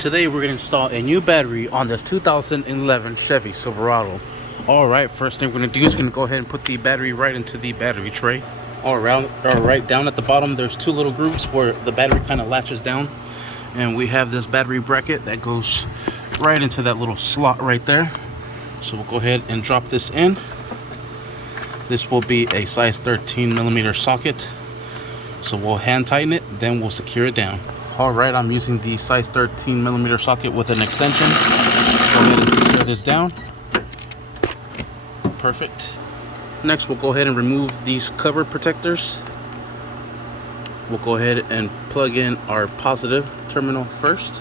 Today we're going to install a new battery on this 2011 Chevy Silverado. Alright, first thing we're going to do is going to go ahead and put the battery right into the battery tray. Alright, down at the bottom there's two little grooves where the battery kind of latches down. And we have this battery bracket that goes right into that little slot right there. So we'll go ahead and drop this in. This will be a size 13mm socket. So we'll hand tighten it, then we'll secure it down. Alright, I'm using the size 13mm socket with an extension. Go ahead and secure this down. Perfect. Next, we'll go ahead and remove these cover protectors. We'll go ahead and plug in our positive terminal first.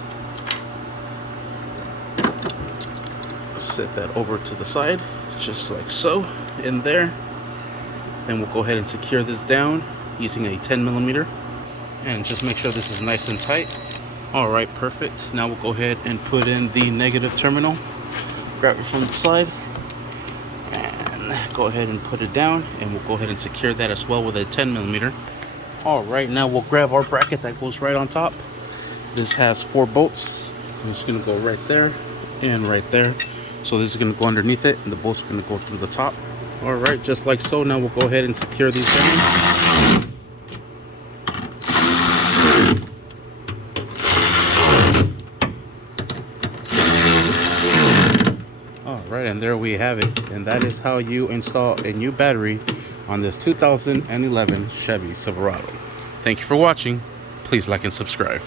Set that over to the side, just like so, in there. Then we'll go ahead and secure this down using a 10mm. And just make sure this is nice and tight. Alright, perfect. Now we'll go ahead and put in the negative terminal. Grab it from the side and go ahead and put it down, and we'll go ahead and secure that as well with a 10mm. Alright, now we'll grab our bracket that goes right on top. This has 4 bolts. It's going to go right there and right there. So this is going to go underneath it, and the bolts are going to go through the top. Alright, just like so. Now we'll go ahead and secure these down. Alright, and there we have it. And that is how you install a new battery on this 2011 Chevy Silverado. Thank you for watching. Please like and subscribe.